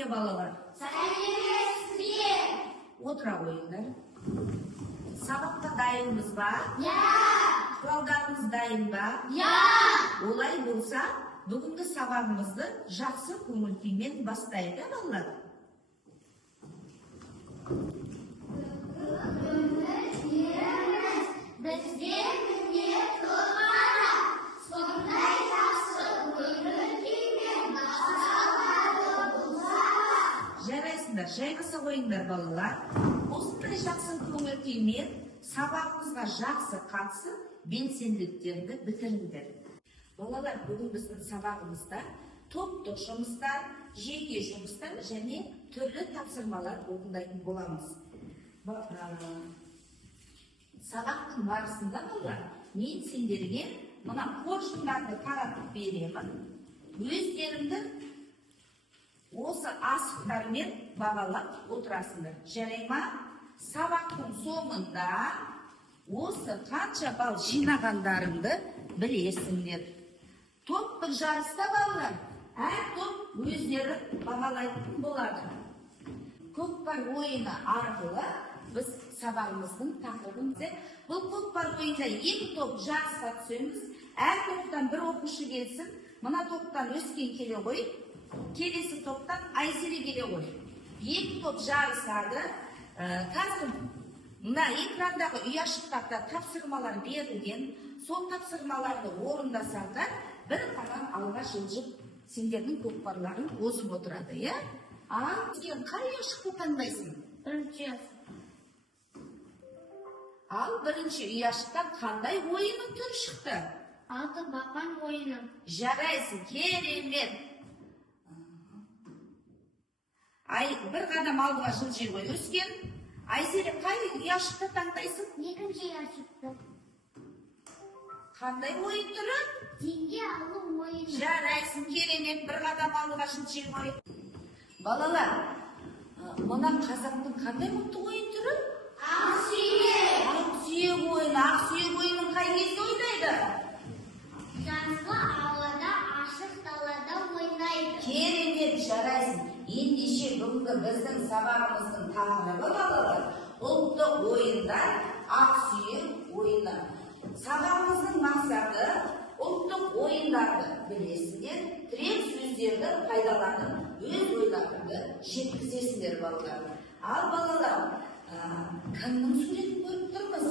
sürüye balalar? Sürüye. Отыра қойыңдар. Сабаққа дайынбыз ба? Құралдарымыз дайын ба? Олай болса, бүгінгі сабағымызды жақсы көңіл күймен бастайық, балалар. Жарайсыңдар, жайғаса қойыңдар, балалар. Осындай жақсы көңіл күймен сабағымызға жақсы қатысып, белсенділіктеріңді бітіріңдер. Балалар, бүгін біздің сабағымызда топтық жұмыстар, жеке жұмыстар және түрлі тапсырмалар орындайтын боламыз. Сабақтың барысында, балалар, мен сендерге мына қоржындарды таратып беремін. Өздеріңді осы асықтармен бағалап отырасыңдар. Жарай ма? Сабақтың соңында осы қанша балл жинағандарыңды білесіңдер. Топтық жарыста, балалар, әр топ өздері бағалайтын болады. Көкпар ойыны арқылы біз сабағымыздың тақырыбын бұл көкпар ойында екі топ жарысқа түсеміз. Әр топтан бір оқушы келсін, мына топтан Өскен келе ғой, келесі топтан Айселе келе ғой. Екі топ жарысады. Қазір мына экрандағы ұяшықтарда тапсырмалар берілген. Сол тапсырмаларды орындасаңдар, бір қадам алға жылжып, сендердің көкпарларың озып отырады, иә? Сен қай ұяшықты таңдайсың? Бірінші. Ал бірінші ұяшықтан қандай ойынның түрі шықты? Алтын бақан ойыны. Жарайсың, керемет. Бір қадам алға жылжи ғой, Өскен. Айселе, қай ұяшықты таңдайсың? Екінші ұяшықты. Қандай ойын түрі? Теңге алу ойыны. Жарайсың, керемет, бір қадам алға жылжи ғой. Балалар, мына қазақтың қандай ұлттық ойын түрі? Ақсүйек. Ақсүйек ойыны. Ақсүйек ойынын қай кезде ойнайды? Жазғы ауада, ашық далада ойнайды. Керемет, жарайсың. Ендеше бүгінгі біздің сабағымыздың тақырыбы, балалар, ұлттық ойындар, ақсүйек ойыны. Сабағымыздың мақсаты ұлттық ойындарды білесіңдер, тірек сөздерді пайдаланып, өз ойларыңды жеткізесіңдер, балалар. Ал балалар, кімнің суретін көріп тұрмыз?